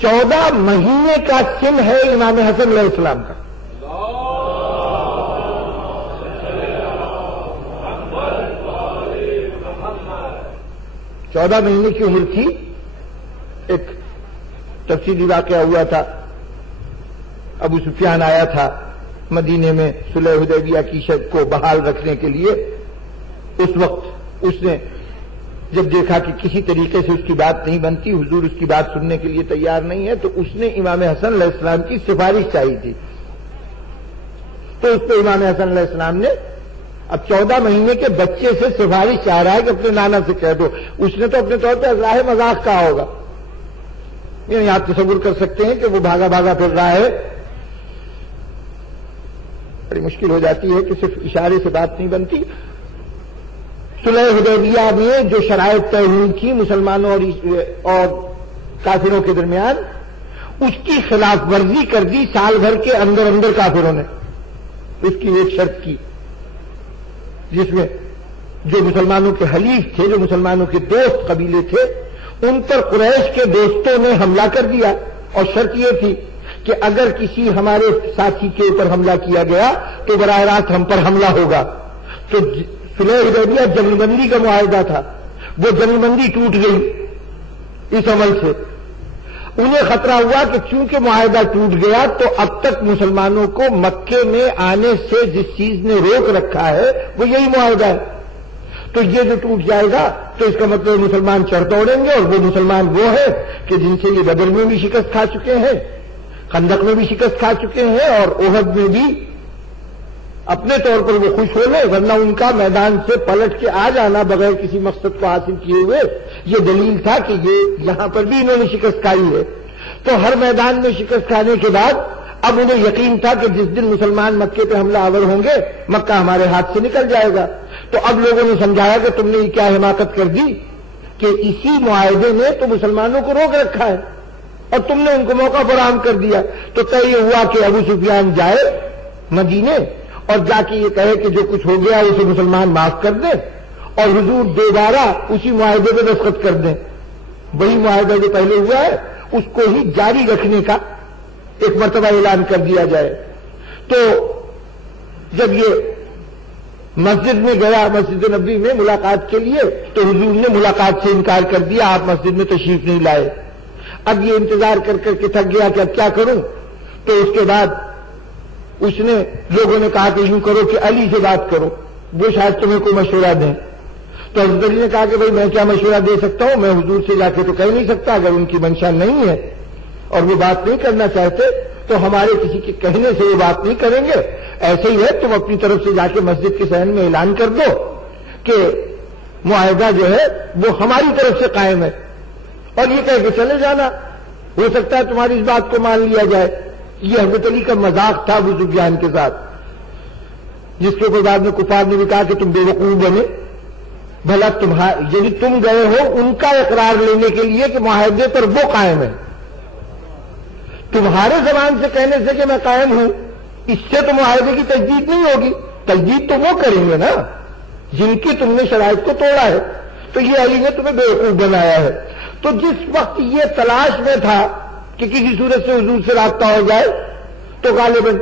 14 مہینے کا سن ہے امام حسن علیہ السلام کا. 14 مہینے کی عمر تھی. ایک تفصیلی واقعہ ہوا تھا. ابو سفیان آیا تھا مدینے میں صلح حدیبیہ کی شرط کو بحال رکھنے کے لیے. اس وقت اس نے جب دیکھا کہ کسی طریقے سے اس کی بات نہیں بنتی, حضور اس کی بات سننے کے لیے تیار نہیں ہے, تو اس نے امام حسن علیہ السلام کی سفارش چاہی تھی. تو اس پہ امام حسن علیہ السلام نے اب 14 مہینے کے بچے سے سفارش چاہ رہا ہے کہ اپنے نانا سے کہہ دو. اس نے تو اپنے طور پہ راہ مذاق کہا ہوگا. یعنی آپ تصور کر سکتے ہیں کہ وہ بھاگا بھاگا پھر رہا ہے. بڑی مشکل ہو جاتی ہے کہ صرف اشارے سے بات نہیں بنتی. صلح حدیبیہ میں جو شرائط طے ہوئی تھی مسلمانوں اور کافروں کے درمیان, اس کی خلاف ورزی کر دی سال بھر کے اندر اندر کافروں نے. اس کی ایک شرط کی جس میں جو مسلمانوں کے حلیف تھے, جو مسلمانوں کے دوست قبیلے تھے, ان پر قریش کے دوستوں نے حملہ کر دیا. اور شرط یہ تھی کہ اگر کسی ہمارے ساتھی کے اوپر حملہ کیا گیا تو براہ راست ہم پر حملہ ہوگا. تو صلح حدیبیہ جنگ بندی کا معاہدہ تھا, وہ جنگ بندی ٹوٹ گئی اس عمل سے. انہیں خطرہ ہوا کہ چونکہ معاہدہ ٹوٹ گیا تو اب تک مسلمانوں کو مکے میں آنے سے جس چیز نے روک رکھا ہے وہ یہی معاہدہ ہے. تو یہ جو ٹوٹ جائے گا تو اس کا مطلب مسلمان چڑھ دوڑیں گے, اور وہ مسلمان وہ ہے کہ جن سے یہ بدر میں بھی شکست کھا چکے ہیں, خندق میں بھی شکست کھا چکے ہیں, اور احد میں بھی اپنے طور پر وہ خوش ہو لے, ورنہ ان کا میدان سے پلٹ کے آ جانا بغیر کسی مقصد کو حاصل کیے ہوئے یہ دلیل تھا کہ یہ یہاں پر بھی انہوں نے شکست کھائی ہے. تو ہر میدان میں شکست کھانے کے بعد اب انہیں یقین تھا کہ جس دن مسلمان مکے پہ حملہ آور ہوں گے مکہ ہمارے ہاتھ سے نکل جائے گا. تو اب لوگوں نے سمجھایا کہ تم نے یہ کیا حماقت کر دی کہ اسی معاہدے نے تو مسلمانوں کو روک رکھا ہے اور تم نے ان کو موقع فراہم کر دیا. تو طے یہ ہوا کہ ابو سفیان جائے مدینے اور جا کے یہ کہے کہ جو کچھ ہو گیا اسے مسلمان معاف کر دیں, اور حضور دوبارہ اسی معاہدے پہ دستخط کر دیں. وہی معاہدہ جو پہلے ہوا ہے اس کو ہی جاری رکھنے کا ایک مرتبہ اعلان کر دیا جائے. تو جب یہ مسجد میں گیا, مسجد نبوی میں ملاقات کے لیے, تو حضور نے ملاقات سے انکار کر دیا, آپ مسجد میں تشریف نہیں لائے. اب یہ انتظار کر کر کے تھک گیا کہ اب کیا کروں. تو اس کے بعد اس نے لوگوں نے کہا کہ یوں کرو کہ علی سے بات کرو, وہ شاید تمہیں کوئی مشورہ دیں. تو حضرت علی نے کہا کہ بھائی میں کیا مشورہ دے سکتا ہوں, میں حضور سے جا کے تو کہہ نہیں سکتا. اگر ان کی منشا نہیں ہے اور وہ بات نہیں کرنا چاہتے تو ہمارے کسی کے کہنے سے یہ بات نہیں کریں گے. ایسے ہی ہے, تم اپنی طرف سے جا کے مسجد کے صحن میں اعلان کر دو کہ معاہدہ جو ہے وہ ہماری طرف سے قائم ہے, اور یہ کہہ کے چلے جانا, ہو سکتا ہے تمہاری اس بات کو مان لیا جائے. یہ حضرت علی کا مذاق تھا ابو سفیان کے ساتھ, جس کے اوپر بعد میں کفار نے بھی کہا کہ تم بے وقوف بنے. بھلا یعنی تم گئے ہو ان کا اقرار لینے کے لیے کہ معاہدے پر وہ قائم ہے. تمہارے زبان سے کہنے سے کہ میں قائم ہوں, اس سے تو معاہدے کی تجدید نہیں ہوگی. تجدید تو وہ کریں گے نا جن کی تم نے شرائط کو توڑا ہے. تو یہ علی نے تمہیں بے وقوف بنایا ہے. تو جس وقت یہ تلاش میں تھا کہ کسی صورت سے حضور سے رابطہ ہو جائے تو غالباً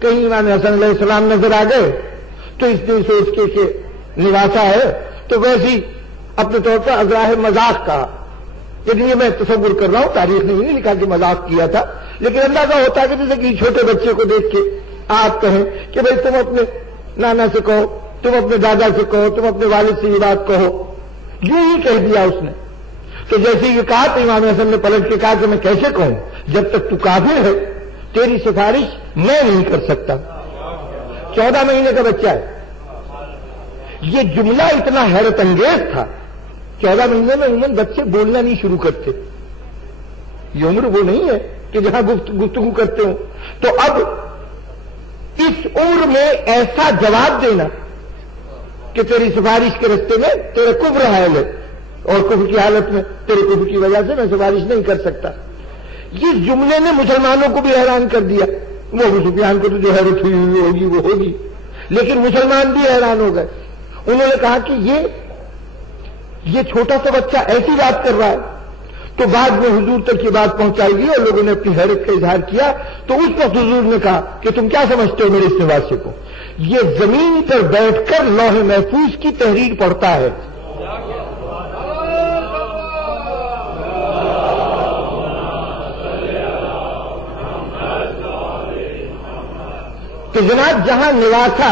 کہیں امام حسن علیہ السلام نظر آ گئے. تو اس نے سوچ کے کہ نواسا ہے تو ویسے ہی اپنے طور پر اذراہ مذاق کہا. یعنی یہ میں تصور کر رہا ہوں, تاریخ نے نہیں لکھا کہ مذاق کیا تھا, لیکن اندازہ ہوتا ہے کہ جیسے کہ چھوٹے بچے کو دیکھ کے آپ کہیں کہ بھائی تم اپنے نانا سے کہو, تم اپنے دادا سے کہو, تم اپنے والد سے یہ بات کہو. یوں ہی کہہ دیا اس نے. تو جیسے یہ کہا تو امام حسن نے پلٹ کے کہا کہ میں کیسے کہوں, جب تک تو کافر ہے تیری سفارش میں نہیں کر سکتا. 14 مہینے کا بچہ ہے. یہ جملہ اتنا حیرت انگیز تھا. 14 مہینے میں عموماً بچے بولنا نہیں شروع کرتے, یہ عمر وہ نہیں ہے کہ جہاں گفتگو کرتے ہوں. تو اب اس عمر میں ایسا جواب دینا کہ تیری سفارش کے رستے میں تیرے کفر حائل ہے اور کفر کی حالت میں تیرے کفر کی وجہ سے میں سفارش نہیں کر سکتا, یہ جملے نے مسلمانوں کو بھی حیران کر دیا. وہ ابو سفیان کو تو جو حیرت ہوئی ہوگی وہ ہوگی, لیکن مسلمان بھی حیران ہو گئے. انہوں نے کہا کہ یہ چھوٹا سا بچہ ایسی بات کر رہا ہے. تو بعد میں حضور تک یہ بات پہنچائی گئی اور لوگوں نے اپنی حیرت کا اظہار کیا. تو اس وقت حضور نے کہا کہ تم کیا سمجھتے ہو میرے اس نواسے کو؟ یہ زمین پر بیٹھ کر لوح محفوظ کی تحریر پڑھتا ہے. کہ جناب جہاں نواسا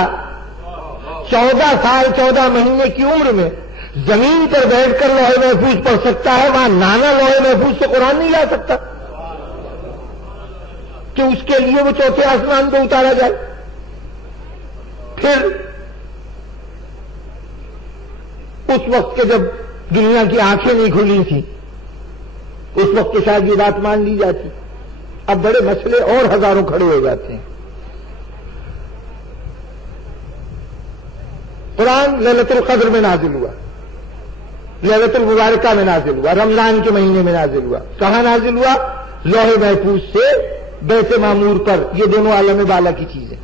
14 سال 14 مہینے کی عمر میں زمین پر بیٹھ کر لوح محفوظ پڑھ سکتا ہے، وہاں نانا لوح محفوظ سے قرآن نہیں لا سکتا کہ اس کے لیے وہ چوتھے آسمان پہ اتارا جائے. پھر اس وقت کے جب دنیا کی آنکھیں نہیں کھلی تھیں اس وقت تو شاید یہ بات مان لی جاتی. اب بڑے مسئلے اور ہزاروں کھڑے ہو جاتے ہیں. قرآن لیلۃ القدر میں نازل ہوا، لیلۃ المبارکہ میں نازل ہوا، رمضان کے مہینے میں نازل ہوا. کہاں نازل ہوا؟ لوح محفوظ سے بیت معمور پر. یہ دونوں عالم بالا کی چیزیں.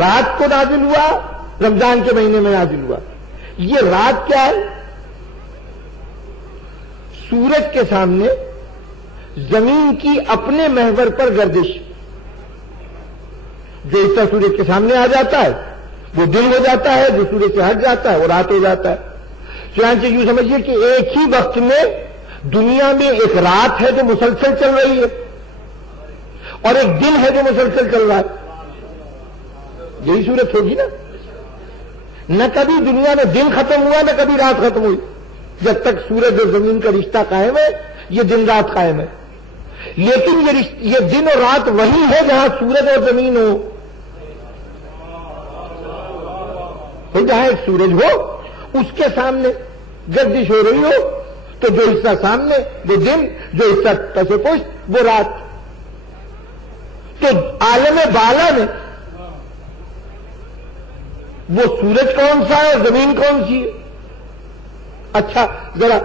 رات کو نازل ہوا، رمضان کے مہینے میں نازل ہوا. یہ رات کیا ہے؟ سورج کے سامنے زمین کی اپنے محور پر گردش. جو حصہ سورج کے سامنے آ جاتا ہے وہ دن ہو جاتا ہے، جو سورج سے ہٹ جاتا ہے وہ رات ہو جاتا ہے. چنانچہ یوں سمجھیے کہ ایک ہی وقت میں دنیا میں ایک رات ہے جو مسلسل چل رہی ہے اور ایک دن ہے جو مسلسل چل رہا ہے. یہی صورت ہوگی نا. نہ کبھی دنیا میں دن ختم ہوا نہ کبھی رات ختم ہوئی. جب تک سورج اور زمین کا رشتہ قائم ہے یہ دن رات قائم ہے. لیکن یہ دن اور رات وہی ہے جہاں سورج اور زمین ہو. جہاں ایک سورج ہو اس کے سامنے گردش ہو رہی ہو تو جو حصہ سامنے وہ دن، جو حصہ پس پشت وہ رات. تو عالم بالا میں وہ سورج کون سا ہے اور زمین کون سی ہے؟ اچھا ذرا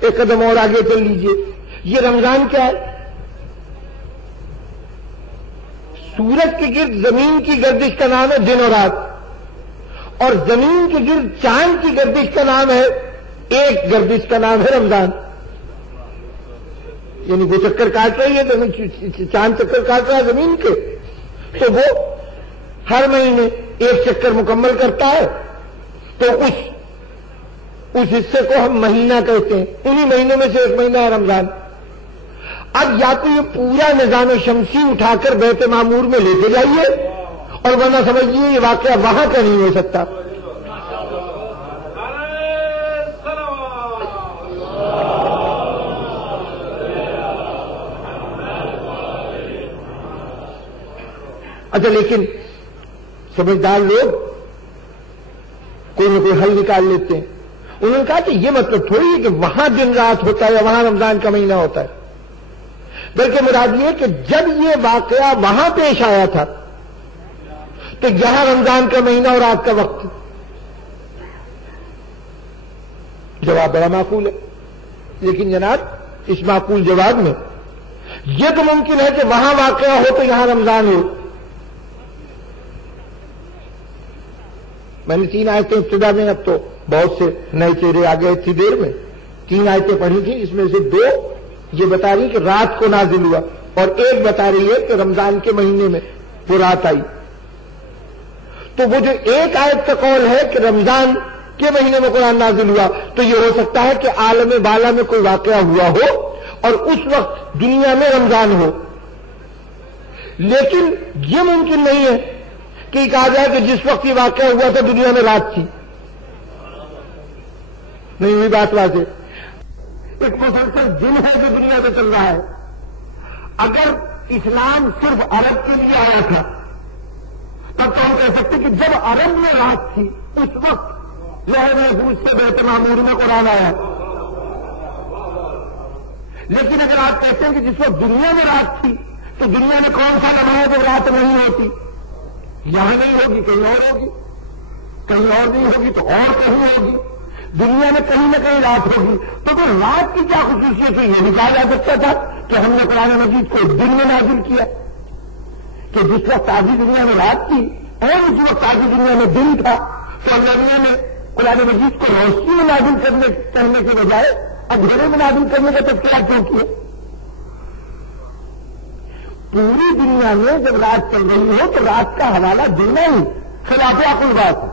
ایک قدم اور آگے چل لیجئے. یہ رمضان کیا ہے؟ سورج کے گرد زمین کی گردش کا نام ہے دن اور رات، اور زمین کے گرد چاند کی گردش کا نام ہے ایک گردش کا نام ہے رمضان. یعنی وہ چکر کاٹ رہی ہے، چاند چکر کاٹ رہا ہے زمین کے، تو وہ ہر مہینے ایک چکر مکمل کرتا ہے. تو اس حصے کو ہم مہینہ کہتے ہیں. انہی مہینوں میں سے ایک مہینہ ہے رمضان. اب یا تو یہ پورا نظام شمسی اٹھا کر بیت معمور میں لے کے جائیے اور ورنہ سمجھیے یہ واقعہ وہاں کا نہیں ہو سکتا. اچھا لیکن سمجھدار لوگ کوئی نہ کوئی حل نکال لیتے ہیں. انہوں نے کہا کہ یہ مطلب تھوڑی ہے کہ وہاں دن رات ہوتا ہے یا وہاں رمضان کا مہینہ ہوتا ہے، بلکہ مراد یہ کہ جب یہ واقعہ وہاں پیش آیا تھا تو یہاں رمضان کا مہینہ اور رات کا وقت. جواب بڑا معقول ہے، لیکن جناب اس معقول جواب میں یہ تو ممکن ہے کہ وہاں واقعہ ہو تو یہاں رمضان ہو. میں نے 3 آیتیں ابتدا میں، اب تو بہت سے نئے چہرے آ گئے اتنی دیر میں، 3 آیتیں پڑھی تھیں. اس میں سے 2 یہ بتا رہی کہ رات کو نازل ہوا اور ایک بتا رہی ہے کہ رمضان کے مہینے میں وہ رات آئی. تو وہ جو ایک آیت کا قول ہے کہ رمضان کے مہینے میں قرآن نازل ہوا تو یہ ہو سکتا ہے کہ عالم بالا میں کوئی واقعہ ہوا ہو اور اس وقت دنیا میں رمضان ہو. لیکن یہ ممکن نہیں ہے کہ کہا جائے کہ جس وقت یہ واقعہ ہوا تھا دنیا میں رات تھی. نہیں ہوئی بات واضح. ایک مسلسل دن ہے جو دنیا میں چل رہا ہے. اگر اسلام صرف عرب کے لیے آیا تھا تب تو ہم کہہ سکتے کہ جب عرب میں رات تھی اس وقت لوح محفوظ سے بیت معمور میں قرآن آیا. لیکن اگر آپ کہتے ہیں کہ جس وقت دنیا میں رات تھی تو دنیا میں کون سا لمحہ ہے جب رات نہیں ہوتی؟ یہاں نہیں ہوگی کہیں اور ہوگی، کہیں اور نہیں ہوگی تو اور کہیں ہوگی. دنیا میں کہیں نہ کہیں رات ہوگی. تو پھر رات کی کیا خصوصیت ہے یہ بھی کہا جا سکتا تھا کہ ہم نے قرآن مجید کو دن میں نازل کیا کہ جس وقت آدھی دنیا میں رات تھی اور اس وقت آدھی دنیا میں دن تھا. تو اللہ نے قرآن مجید کو روشنی میں نازل کرنے کہنے کے بجائے اندھیرے میں نازل کرنے کا تذکرہ کیوں کیا؟ پوری دنیا میں جب رات چل رہی ہو تو رات کا حوالہ دینا ہی خلاف عقل بات ہے.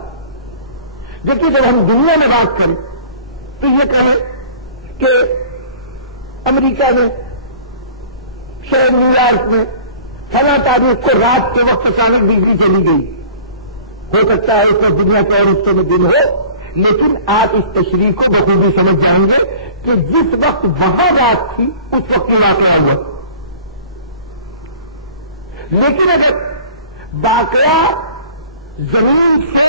دیکھیے جب ہم دنیا میں بات کریں تو یہ کہیں کہ امریکہ میں شہر نیو یارک میں فلاں تاریخ کو رات کے وقت اچانک بجلی چلی گئی. ہو سکتا ہے اس وقت دنیا کے اور حصوں میں دن ہو، لیکن آپ اس تشریح کو بخوبی سمجھ جائیں گے کہ جس وقت وہاں رات تھی اس وقت یہ واقعہ ہوا. لیکن اگر واقعہ زمین سے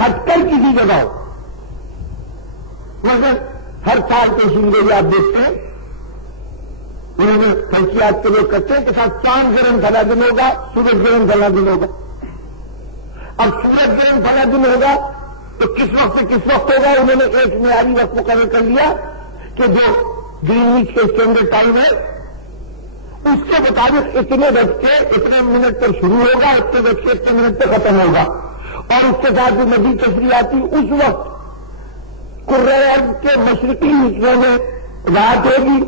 ہٹ کر کسی جگہ ہو، مگر ہر سال پیشین گوئی آپ دیکھتے ہیں انہوں نے فلکیات کے لوگ کرتے ہیں کہ ساتھ چاند گرہن بھلا دن ہوگا، سورج گرہن بھلا دن ہوگا. اب سورج گرہن بھلا دن ہوگا تو کس وقت سے کس وقت ہوگا انہوں نے ایک معیاری وقت مقرر کر لیا کہ جو گرینوچ کے اسٹینڈرڈ ٹائم ہے اس کے مطابق اتنے بج کے اتنے منٹ پر شروع ہوگا، اتنے بج کے اتنے منٹ پہ ختم ہوگا. اور اس کے ساتھ جو مزید تشریح آتی اس وقت کرۂ ارض کے مشرقی حصے میں رات ہوگی،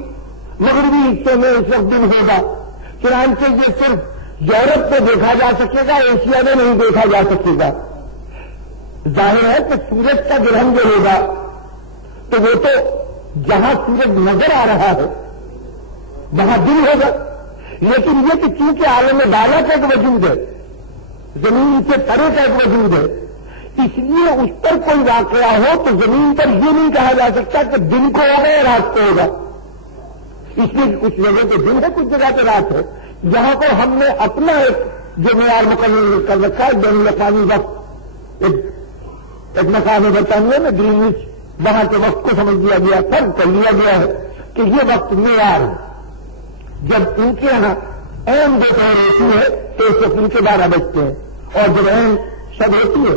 مغربی حصے میں اس وقت دن ہوگا. چنانچہ یہ صرف یورپ میں دیکھا جا سکے گا، ایشیا میں نہیں دیکھا جا سکے گا. ظاہر ہے کہ سورج کا گرہن جو ہوگا تو وہ تو جہاں سورج نظر آ رہا ہے وہاں دن ہوگا. لیکن یہ کہ چونکہ عالم بالا کا ایک وجود ہے، زمین سے پرے کا ایک وجود ہے، اس لیے اس پر کوئی واقعہ ہو تو زمین پر یہ نہیں کہا جا سکتا کہ دن کو ہوگا یا رات کو ہوگا. اس لیے کچھ جگہ پہ دن ہے، کچھ جگہ پہ رات ہے. یہاں کو ہم نے اپنا ایک جو معیار مقرر کر رکھا ہے بین الاقوامی وقت، ایک مقام برطانیہ میں گرینوچ، وہاں کے وقت کو سمجھ لیا گیا، فرض کر لیا گیا ہے کہ یہ وقت معیار ہے. جب ان کے یہاں اہم دوپہر ہوتی ہے تو اس وقت ان کے 12 بجتے ہیں، اور جب اہم شب ہوتی ہے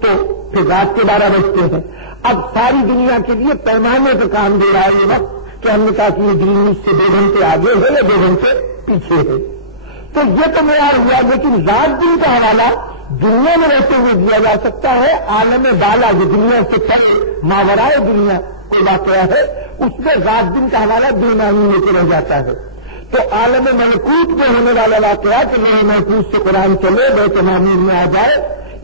تو پھر رات کے 12 بجتے ہیں. اب ساری دنیا کے لیے پیمانے پر کام دے رہا ہے یہ وقت کہ ہم نے کہا کہ یہ گرینوچ سے 2 گھنٹے آگے ہے یا 2 گھنٹے پیچھے ہے. تو یہ تو معیار ہوا، لیکن رات دن کا حوالہ دنیا میں رہتے ہوئے دیا جا سکتا ہے. عالم بالا جو دنیا سے پہلے ماورائے دنیا کوئی واقعہ ہے اس میں رات دن کا حوالہ بے معنی لے کے رہ جاتا ہے. تو عالم ملکوت میں ہونے والا واقعہ کہ لوح محفوظ سے قرآن چلے بیت معمور میں آ جائے،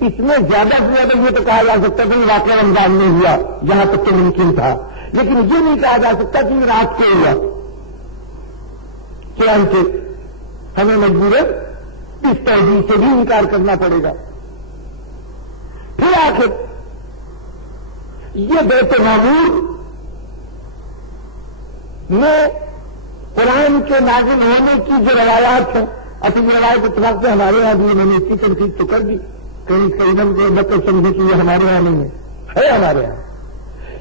اس میں زیادہ سے زیادہ یہ تو کہا جا سکتا کہ واقعہ رمضان میں ہوا جہاں تک تو ممکن تھا، لیکن یہ نہیں کہا جا سکتا کہ رات کو ہوا. چنانچہ ہمیں مجبوراً اس تحریر سے بھی انکار کرنا پڑے گا. پھر آخر یہ بیت معمور میں قرآن کے نازل ہونے کی جو روایات ہیں، اصل روایت اتفاق سے ہمارے یہاں بھی انہوں نے اس کی تنقید تو کر دی، کہیں کہیں مطلب سمجھے کہ یہ ہمارے یہاں نہیں ہے ہمارے یہاں.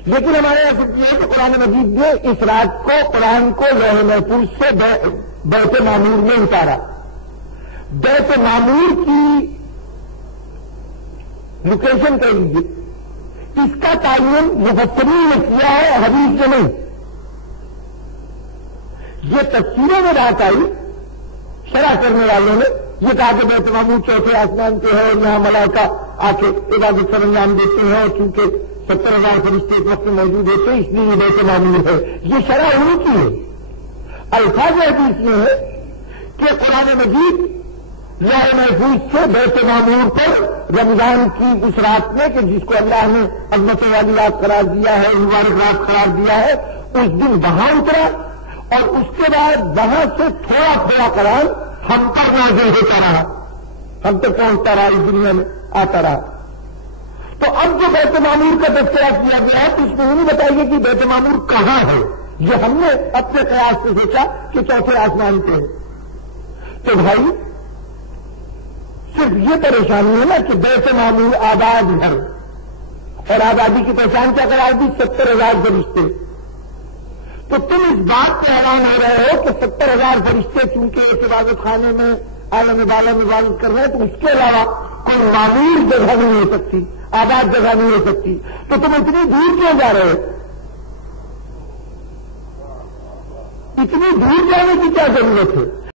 لیکن ہمارے یہاں صرف یہ ہے کہ قرآن مجید نے اس رات کو قرآن کو لوح محفوظ سے بیت معمور میں اتارا. بیت معمور کی لوکیشن کہہ لیجیے، اس کا تعین مفسرین نے کیا ہے، حدیث سے نہیں. یہ تفسیروں میں بات آئی، شرح کرنے والوں نے یہ کہا کہ بیت معمور چوتھے آسمان پہ ہے اور یہاں ملائکہ آ کے عبادت سر انجام دیتے ہیں، اور چونکہ 70,000 فرشتے ایک وقت میں موجود ہوتے ہیں اس لیے یہ بیت معمور ہے. یہ شرح انہی کی ہے. الفاظ حدیث میں ہے کہ قرآن مجید لوح محفوظ سے بیت معمور پر رمضان کی اس رات میں کہ جس کو اللہ نے عظمت والی رات قرار دیا ہے، مبارک رات قرار دیا ہے، اس دن وہاں اترا، اور اس کے بعد وہاں سے تھوڑا تھوڑا قرآن ہم پر نازل ہوتا رہا، ہم تک پہنچتا رہا، اس دنیا میں آتا رہا. تو اب جو بیت معمور کا تذکرہ کیا گیا ہے تو اس میں یہ نہیں بتائیے کہ بیت معمور کہاں ہے. یہ ہم نے اپنے قیاس سے سوچا کہ چوتھے آسمان پہ ہے. تو بھائی صرف یہ پریشانی ہے نا کہ بیت معمور آباد ہے، اور آبادی کی پہچان کیا قرار دی؟ 70,000 فرشتے. تو تم اس بات پہ حیران ہو رہے ہو کہ 70,000 فرشتے چونکہ ایک عبادت خانے میں عالم بالا میں عبادت کر رہے ہیں تو اس کے علاوہ کوئی معمور جگہ نہیں ہو سکتی، آباد جگہ نہیں ہو سکتی. تو تم اتنی دور کیوں جا رہے ہو؟ اتنی دور جانے کی کیا ضرورت ہے؟